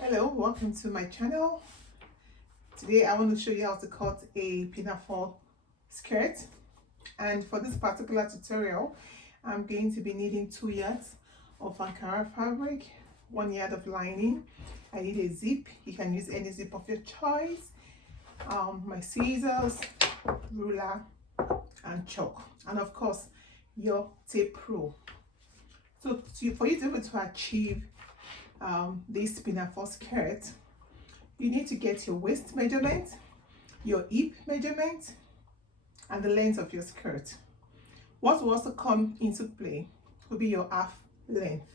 Hello, welcome to my channel. Today I want to show you how to cut a pinafore skirt, and for this particular tutorial I'm going to be needing 2 yards of Ankara fabric, 1 yard of lining. I need a zip. You can use any zip of your choice, my scissors, ruler and chalk, and of course your tape rule. So for you to be able to achieve this pinafore skirt, you need to get your waist measurement, your hip measurement, and the length of your skirt. What will also come into play will be your half length.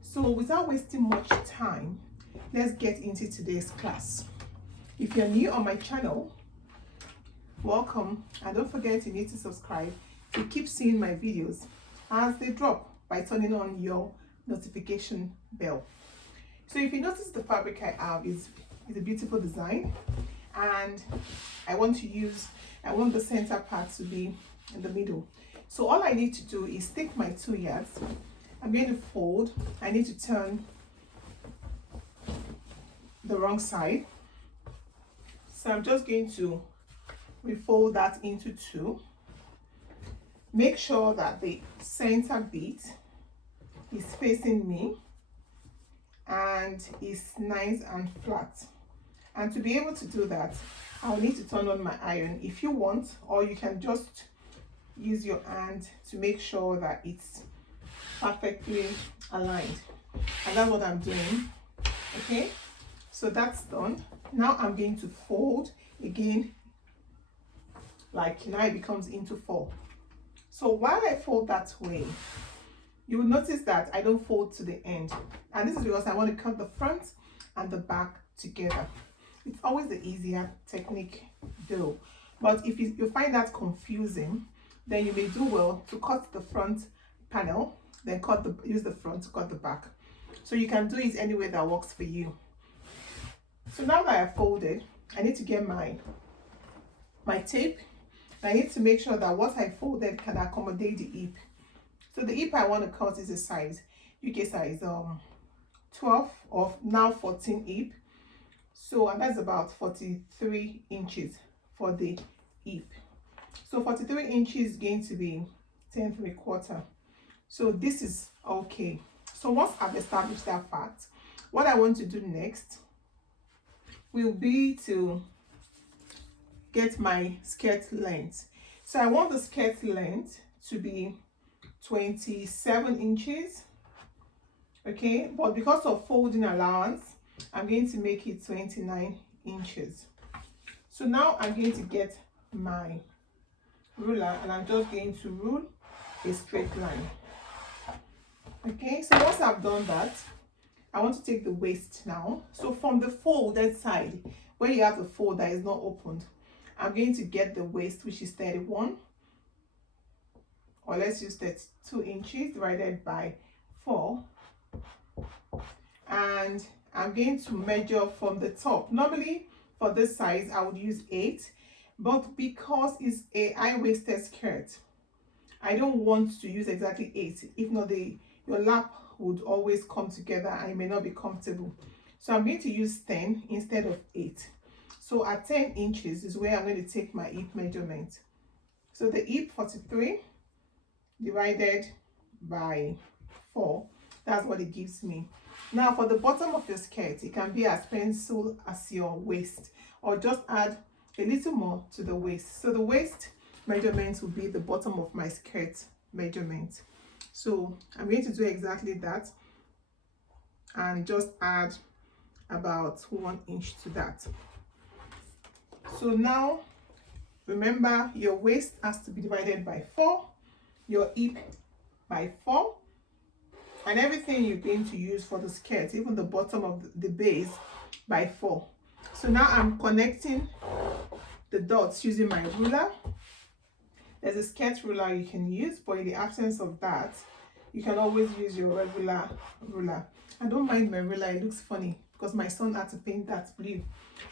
So without wasting much time, let's get into today's class. If you're new on my channel, welcome, and don't forget you need to subscribe to keep seeing my videos as they drop by turning on your notification bell. So if you notice, the fabric I have is a beautiful design, and I want the center part to be in the middle. So all I need to do is take my 2 yards. I'm going to fold. I need to turn the wrong side, so I'm just going to refold that into 2. Make sure that the center bit is facing me and is nice and flat. And to be able to do that, I'll need to turn on my iron if you want, or you can just use your hand to make sure that it's perfectly aligned. And that's what I'm doing. Okay, so that's done. Now I'm going to fold again, like now it becomes into 4. So while I fold that way, you will notice that I don't fold to the end, and this is because I want to cut the front and the back together. It's always the easier technique though, but if you find that confusing, then you may do well to cut the front panel, then use the front to cut the back. So you can do it any way that works for you. So now that I've folded, I need to get my tape. I need to make sure that what I folded can accommodate the hip. So the hip I want to cut is a size UK size 12 or now 14 hip. So, and that's about 43 inches for the hip. So 43 inches is going to be 10¾ So this is okay. So once I've established that fact, what I want to do next will be to get my skirt length. So I want the skirt length to be 27 inches. Okay, but because of folding allowance, I'm going to make it 29 inches. So now I'm going to get my ruler, and I'm just going to rule a straight line. Okay, so once I've done that, I want to take the waist now. So from the folded side, where you have the fold that is not opened, I'm going to get the waist, which is 31, or let's use 32 inches divided by 4, and I'm going to measure from the top. Normally for this size I would use 8, but because it's a high-waisted skirt, I don't want to use exactly 8. If not, your lap would always come together and it may not be comfortable. So I'm going to use 10 instead of 8. So at 10 inches is where I'm going to take my hip measurement. So the hip 43 divided by 4, that's what it gives me. Now for the bottom of your skirt, it can be as pencil as your waist, or just add a little more to the waist. So the waist measurement will be the bottom of my skirt measurement. So I'm going to do exactly that and just add about 1 inch to that. So now remember, your waist has to be divided by 4, your hip by 4, and everything you're going to use for the skirt, even the bottom of the base, by 4. So now I'm connecting the dots using my ruler. There's a skirt ruler you can use, but in the absence of that, you can always use your regular ruler. I don't mind my ruler, it looks funny because my son had to paint that blue,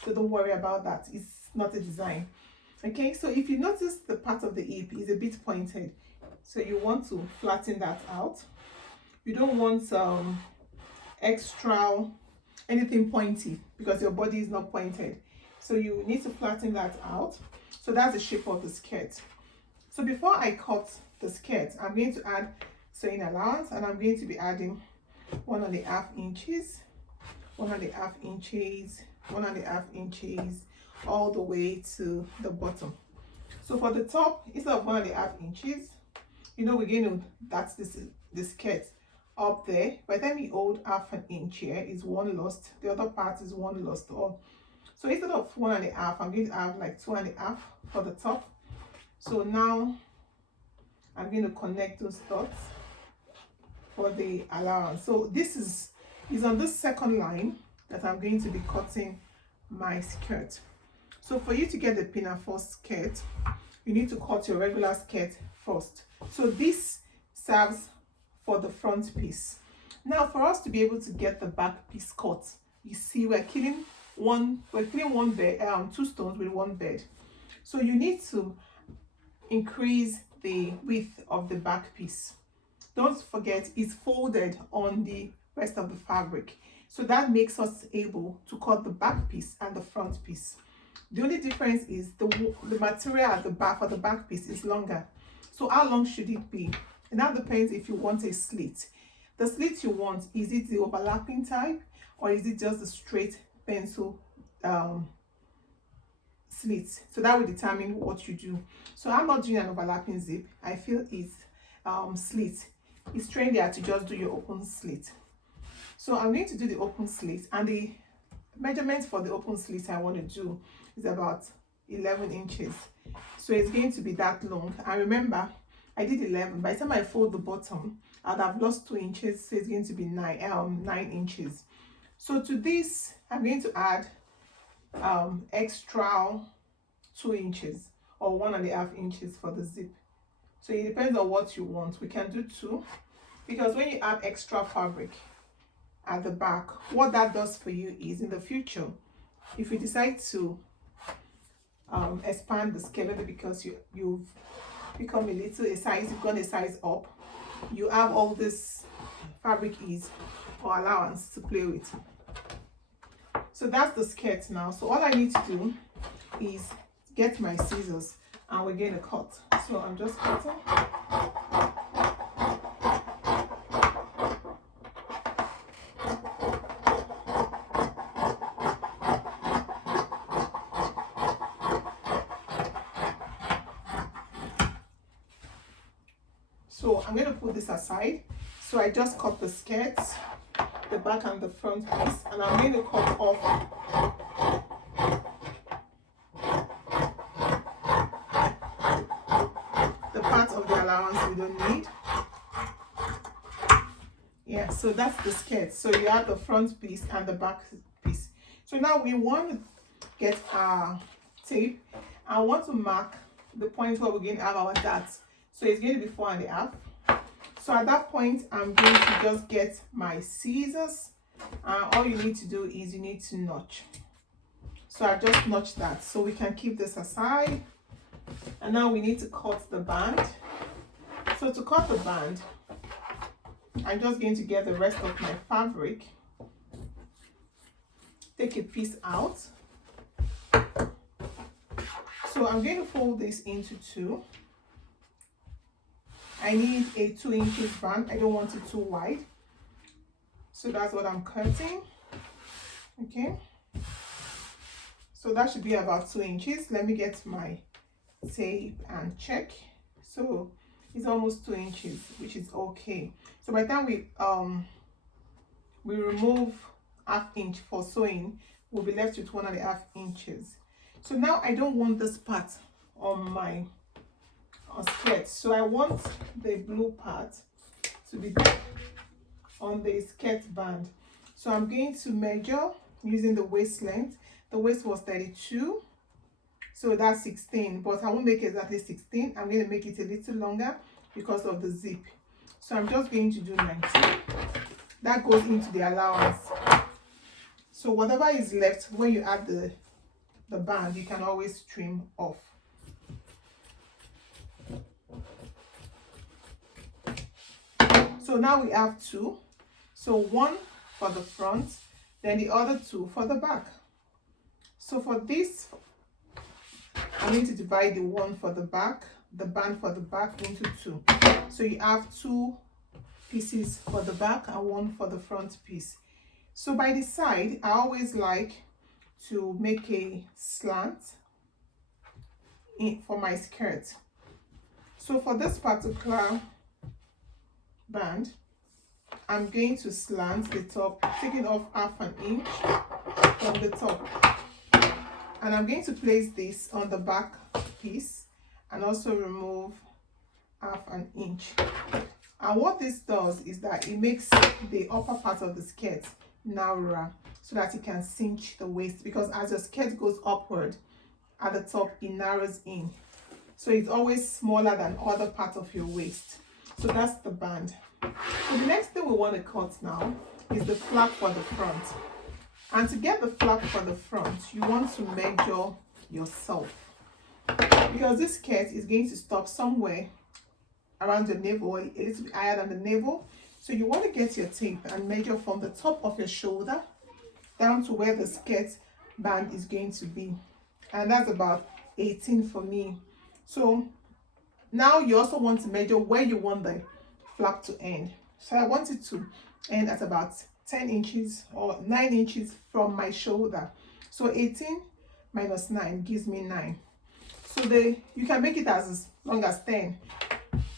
so don't worry about that, it's not a design. Okay, so if you notice the part of the hip is a bit pointed, so you want to flatten that out. You don't want extra anything pointy because your body is not pointed. So you need to flatten that out. So that's the shape of the skirt. So before I cut the skirt, I'm going to add sewing allowance, and I'm going to be adding 1.5 inches, 1.5 inches, 1.5 inches, all the way to the bottom. So for the top, instead of 1.5 inches, you know, we're going to, that's the skirt up there. By the time you hold 1/2 inch here is 1 lost, the other part is 1 lost. Or so instead of 1.5, I'm going to have like 2.5 for the top. So now I'm going to connect those dots for the allowance. So this is on this second line that I'm going to be cutting my skirt. So for you to get the pinafore skirt, you need to cut your regular skirt first. So this serves for the front piece. Now for us to be able to get the back piece cut, you see we're killing one bed, 2 stones with 1 bird. So you need to increase the width of the back piece. Don't forget it's folded on the rest of the fabric, so that makes us able to cut the back piece and the front piece. The only difference is the material at the back for the back piece is longer. So how long should it be? It now depends if you want a slit. The slit you want, is it the overlapping type or is it just the straight pencil slit? So that will determine what you do. So I'm not doing an overlapping zip. I feel it's slit. It's trendier to just do your open slit. So I'm going to do the open slit, and the measurement for the open slit I want to do is about 11 inches. So it's going to be that long. And remember, I did 11. By the time I fold the bottom, I'd have lost 2 inches, so it's going to be 9 inches. So to this, I'm going to add extra 2 inches or 1.5 inches for the zip. So it depends on what you want. We can do 2, because when you add extra fabric at the back, what that does for you is in the future, if you decide to expand the skirt because you've become you've gone a size up, you have all this fabric ease or allowance to play with. So that's the skirt now. So all I need to do is get my scissors and we're going to cut. So I'm just cutting. So I'm going to put this aside. So I just cut the skirts, the back and the front piece, and I'm going to cut off the part of the allowance we don't need. Yeah, so that's the skirt. So you have the front piece and the back piece. So now we want to get our tape. I want to mark the point where we're going to have our darts. So it's going to be 4.5. So at that point, I'm going to just get my scissors. All you need to do is you need to notch. So I just notched that. So we can keep this aside. And now we need to cut the band. So to cut the band, I'm just going to get the rest of my fabric. Take a piece out. So I'm going to fold this into 2. I need a 2 inches band. I don't want it too wide. So that's what I'm cutting. Okay. So that should be about 2 inches. Let me get my tape and check. So it's almost 2 inches, which is okay. So by the time we remove 1/2 inch for sewing, we'll be left with 1.5 inches. So now I don't want this part on my skirt, so I want the blue part to be on the skirt band. So I'm going to measure using the waist length. The waist was 32, so that's 16, but I won't make it exactly 16. I'm going to make it a little longer because of the zip. So I'm just going to do 19. That goes into the allowance. So whatever is left when you add the band, you can always trim off. So now we have 2. So 1 for the front then the other 2 for the back. So for this, I'm going to divide the one for the back, the band for the back, into 2. So you have 2 pieces for the back and 1 for the front piece. So by the side, I always like to make a slant for my skirt. So for this particular band, I'm going to slant the top, taking off half an inch from the top, and I'm going to place this on the back piece and also remove half an inch. And what this does is that it makes the upper part of the skirt narrower so that it can cinch the waist, because as your skirt goes upward at the top, it narrows in, so it's always smaller than other parts of your waist. So that's the band. So the next thing we want to cut now is the flap for the front. And to get the flap for the front, you want to measure yourself, because this skirt is going to stop somewhere around your navel, a little bit higher than the navel. So you want to get your tape and measure from the top of your shoulder down to where the skirt band is going to be, and that's about 18 for me. So now you also want to measure where you want the flap to end. So I want it to end at about 10 inches or 9 inches from my shoulder. So 18 minus 9 gives me 9. So you can make it as long as 10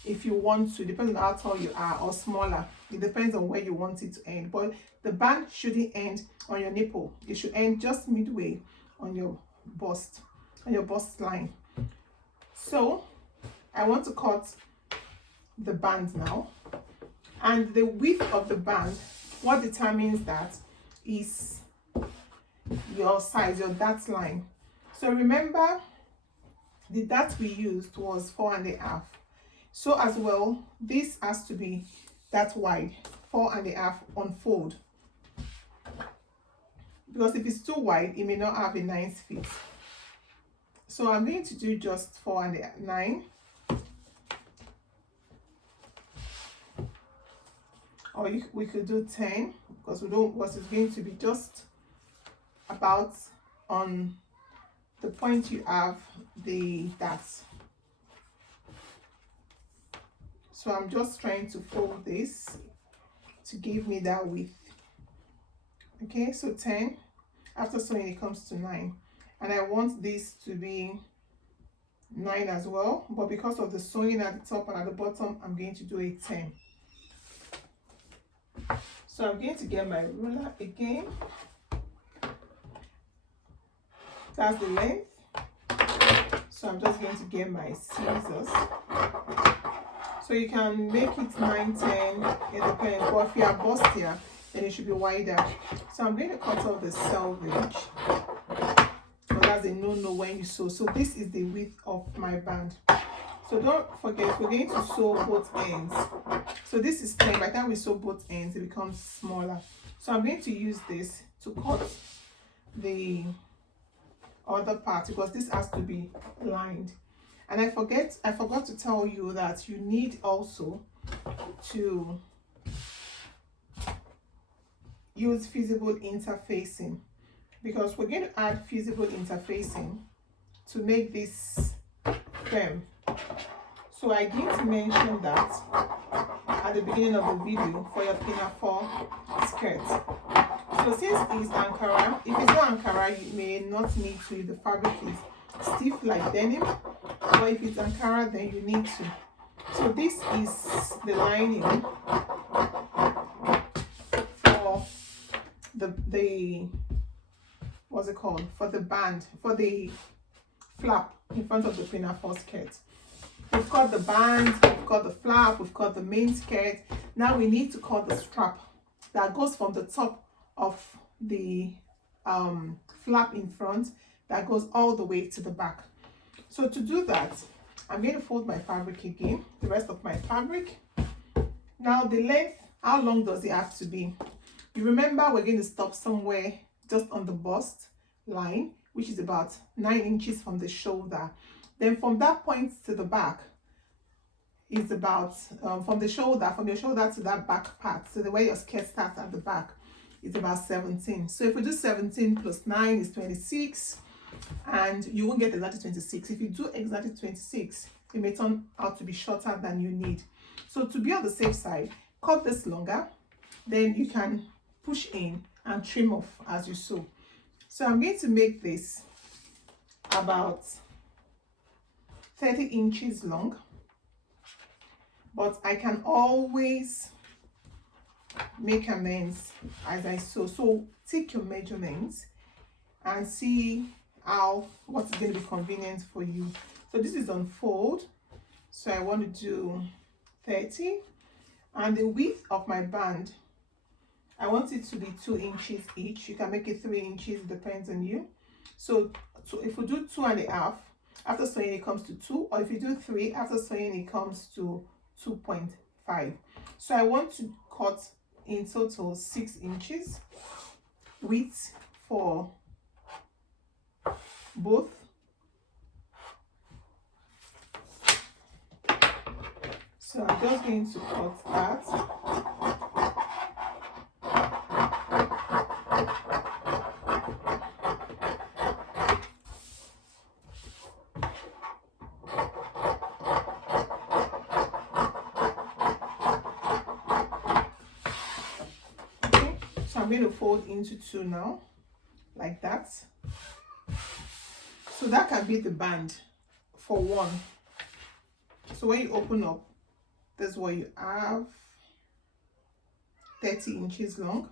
if you want to, depending on how tall you are, or smaller. It depends on where you want it to end. But the band shouldn't end on your nipple. It should end just midway on your bust line. So I want to cut the band now, and the width of the band, what determines that is your size, your dart line. So remember, the dart we used was 4.5. So as well, this has to be that wide, 4.5 on fold, because if it's too wide, it may not have a nice fit. So I'm going to do just 4.9, or we could do 10, because it's going to be just about on the point you have the darts. So I'm just trying to fold this to give me that width. Okay, so 10. After sewing, it comes to 9, and I want this to be 9 as well, but because of the sewing at the top and at the bottom, I'm going to do a 10. So I'm going to get my ruler again. That's the length. So I'm just going to get my scissors. So you can make it 9, 10, it depends. But if you are bustier, then it should be wider. So I'm going to cut off the selvage. So that's a no-no when you sew. So this is the width of my band. So don't forget, we're going to sew both ends. So this is 10. By the time we sew both ends, it becomes smaller. So I'm going to use this to cut the other part, because this has to be lined. And I forgot to tell you that you need also to use fusible interfacing, because we're going to add fusible interfacing to make this firm. So I didn't mention that at the beginning of the video for your Pinafore skirt. So since it's Ankara, if it's not Ankara, you may not need to. The fabric is stiff like denim, but if it's Ankara, then you need to. So this is the lining for the what's it called, for the band, for the flap in front of the Pinafore skirt. We've got the band, we've got the flap, we've got the main skirt. Now we need to cut the strap that goes from the top of the flap in front, that goes all the way to the back. So to do that, I'm going to fold my fabric again, the rest of my fabric. Now the length, how long does it have to be? You remember we're going to stop somewhere just on the bust line, which is about 9 inches from the shoulder. Then from that point to the back is about from your shoulder to that back part, so the way your skirt starts at the back, is about 17. So if we do 17 plus 9 is 26, and you won't get exactly 26. If you do exactly 26, it may turn out to be shorter than you need. So to be on the safe side, cut this longer, then you can push in and trim off as you sew. So I'm going to make this about 30 inches long, but I can always make amends as I sew. So take your measurements and see what is going to be convenient for you. So this is on fold, so I want to do 30, and the width of my band, I want it to be 2 inches each. You can make it 3 inches, it depends on you. So if we do 2.5, after sewing it comes to 2, or if you do 3, after sewing it comes to 2.5. So I want to cut in total 6 inches width for both. So I'm just going to cut that. Okay, so I'm going to fold into 2 now, like that. So that can be the band for 1. So when you open up, this is what you have, 30 inches long.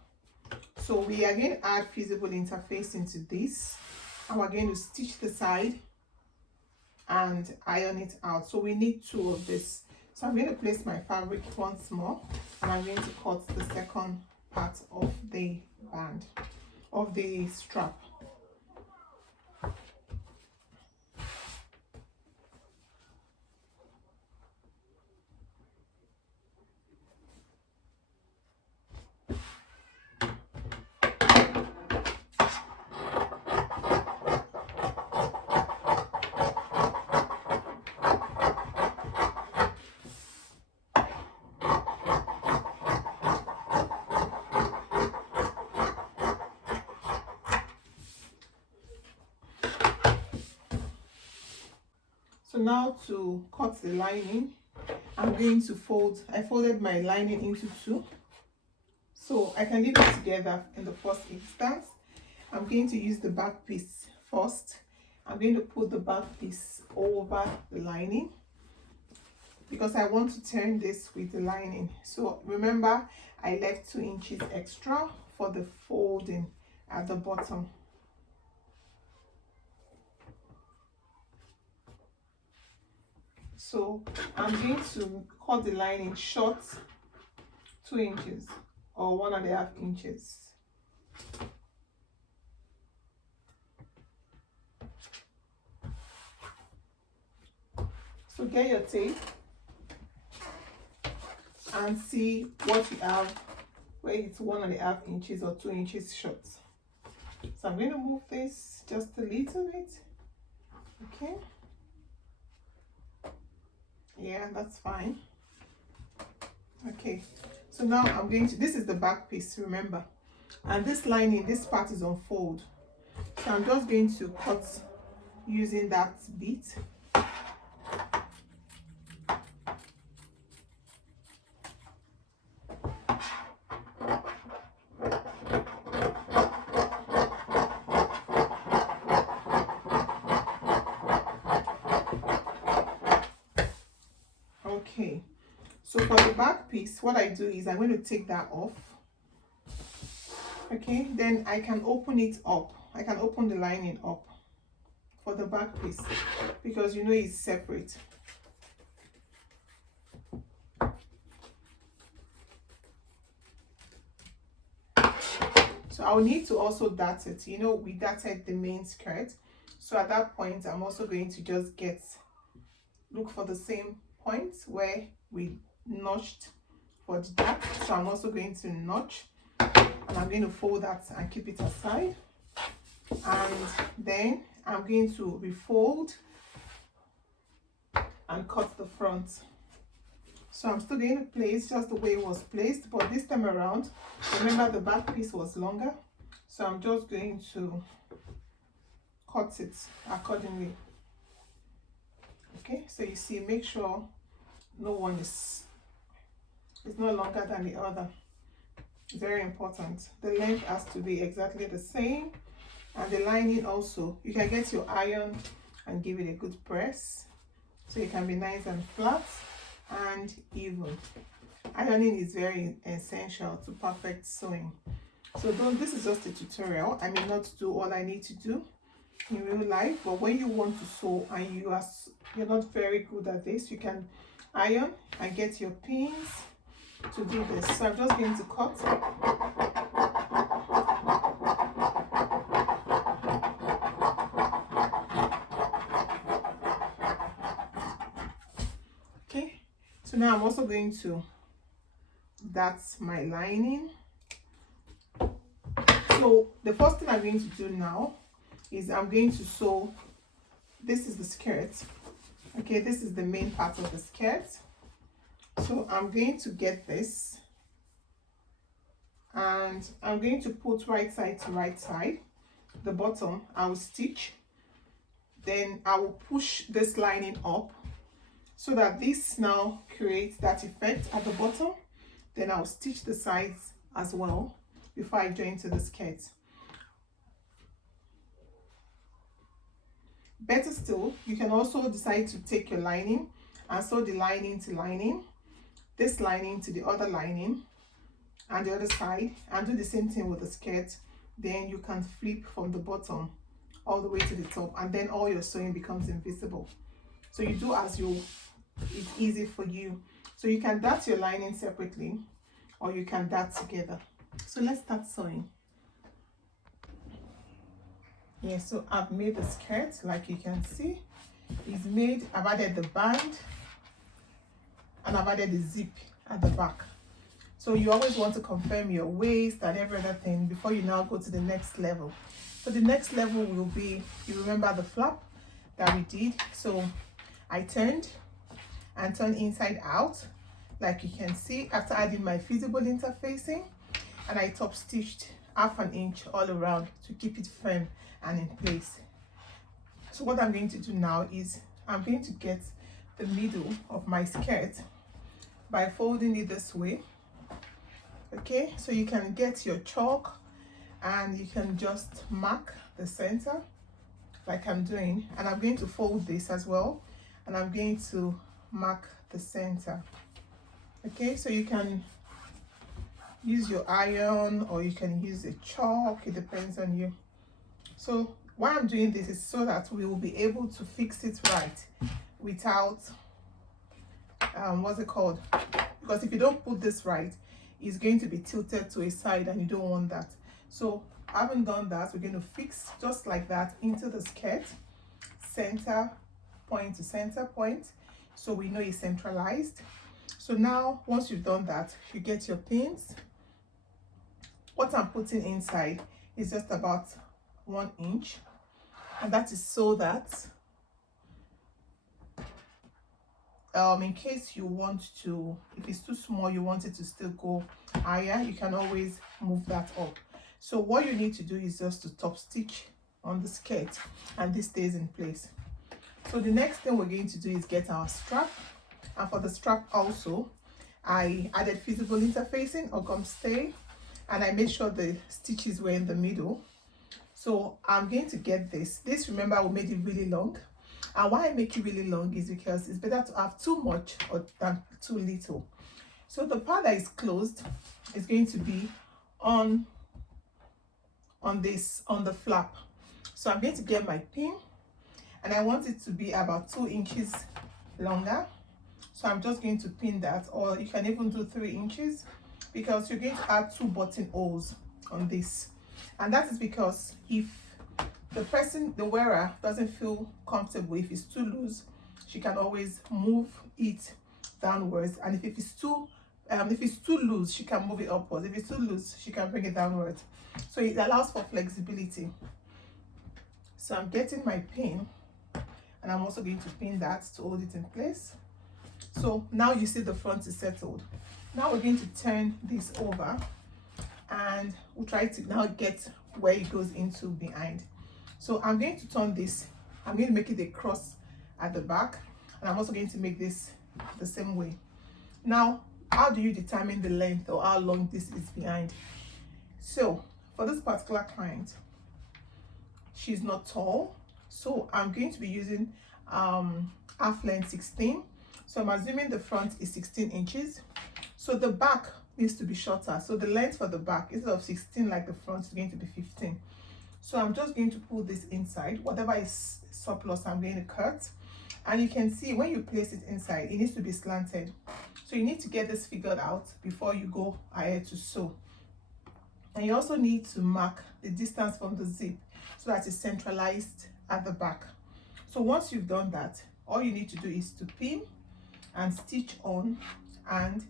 So we are going to add fusible interface into this, and we're going to stitch the side and iron it out. So we need 2 of this. So I'm going to place my fabric once more, and I'm going to cut the second part of the band, of the strap. So now to cut the lining, I'm going to I folded my lining into 2. So I can leave it together in the first instance. I'm going to use the back piece first. I'm going to put the back piece over the lining because I want to turn this with the lining. So remember, I left 2 inches extra for the folding at the bottom. So I'm going to cut the lining short 2 inches or 1.5 inches. So get your tape and see what you have where it's 1.5 inches or 2 inches short. So I'm going to move this just a little bit. Okay. Yeah, that's fine. Okay, so now I'm going to, this is the back piece, remember, and this lining, this part is on fold, so I'm just going to cut using that bit. Okay, so for the back piece, what I do is I'm going to take that off. Okay, then I can open it up. I can open the lining up for the back piece because you know it's separate. So I'll need to also dart it. You know, we darted the main skirt. So at that point, I'm also going to just look for the same point where we notched for the dart. So I'm also going to notch, and I'm going to fold that and keep it aside. And then I'm going to refold and cut the front So I'm still going to place just the way it was placed, but this time around, remember the back piece was longer, so I'm just going to cut it accordingly. Okay, so you see, make sure no one is no longer than the other. Very important. The length has to be exactly the same, and the lining also. You can get your iron and give it a good press so it can be nice and flat and even. Ironing is very essential to perfect sewing. So this is just a tutorial. I may not do all I need to do in real life, but when you want to sew and you're not very good at this, you can iron and get your pins to do this. So I'm just going to cut. Okay, so now I'm also going to, that's my lining. So the first thing I'm going to do now is I'm going to sew. This is the skirt. Okay, this is the main part of the skirt. So I'm going to get this and I'm going to put right side to right side. The bottom I will stitch, then I will push this lining up so that this now creates that effect at the bottom. Then I'll stitch the sides as well before I join to the skirt. Better still, you can also decide to take your lining and sew the lining to lining, this lining to the other lining and the other side, and do the same thing with the skirt. Then you can flip from the bottom all the way to the top, and then all your sewing becomes invisible. So you do as it's easy for you. So you can dart your lining separately or you can dart together. So let's start sewing. Yeah, so I've made the skirt, like you can see. It's made, I've added the band and I've added the zip at the back. So you always want to confirm your waist and every other thing before you now go to the next level. So the next level will be, you remember the flap that we did. So I turned and turned inside out, like you can see, after adding my fusible interfacing, and I top stitched 1/2 inch all around to keep it firm and in place. So what I'm going to do now is I'm going to get the middle of my skirt by folding it this way. Okay, so you can get your chalk and you can just mark the center like I'm doing, and I'm going to fold this as well and I'm going to mark the center. Okay, so you can use your iron or you can use a chalk, it depends on you. So why I'm doing this is so that we will be able to fix it right without what's it called, because if you don't put this right, it's going to be tilted to a side and you don't want that. So having done that, we're going to fix just like that into the skirt, center point to center point, so we know it's centralized. So now once you've done that, you get your pins. What I'm putting inside is just about 1 inch, and that is so that in case you want to, if it's too small, you want it to still go higher, you can always move that up. So what you need to do is just to top stitch on the skirt and this stays in place. So the next thing we're going to do is get our strap, and for the strap also I added fusible interfacing or gumstay, and I made sure the stitches were in the middle. So I'm going to get this, remember we made it really long, and why I make it really long is because it's better to have too much than too little. So the part that is closed is going to be on the flap. So I'm going to get my pin and I want it to be about 2 inches longer. So I'm just going to pin that, or you can even do 3 inches, because you're going to add 2 buttonholes on this. And that is because if the wearer doesn't feel comfortable, if it's too loose, she can always move it downwards, and if it's too loose, she can move it upwards. If it's too loose, she can bring it downwards. So it allows for flexibility. So I'm getting my pin and I'm also going to pin that to hold it in place. So now you see the front is settled. Now we're going to turn this over and we'll try to now get where it goes into behind. So I'm going to turn this, I'm going to make it a cross at the back, and I'm also going to make this the same way. Now, how do you determine the length or how long this is behind? So for this particular client, she's not tall, so I'm going to be using half length 16. So I'm assuming the front is 16 inches. So the back needs to be shorter. So the length for the back, instead of 16 like the front, is going to be 15. So I'm just going to pull this inside. Whatever is surplus, I'm going to cut. And you can see when you place it inside, it needs to be slanted. So you need to get this figured out before you go ahead to sew. And you also need to mark the distance from the zip so that it's centralized at the back. So once you've done that, all you need to do is to pin and stitch on, and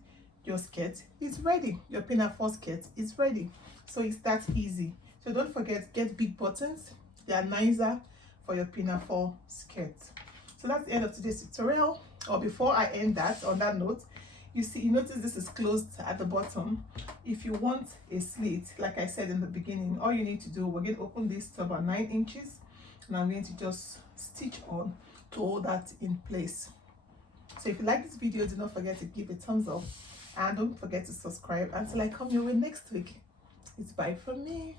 your skirt is ready. Your pinafore skirt is ready. So it's that easy. So don't forget, get big buttons. They are nicer for your pinafore skirt. So that's the end of today's tutorial. Or before I end that, on that note, you notice this is closed at the bottom. If you want a slit, like I said in the beginning, all you need to do, we're going to open this to about 9 inches, and I'm going to just stitch on to hold that in place. So if you like this video, do not forget to give a thumbs up, and don't forget to subscribe until I come your way next week. It's bye from me.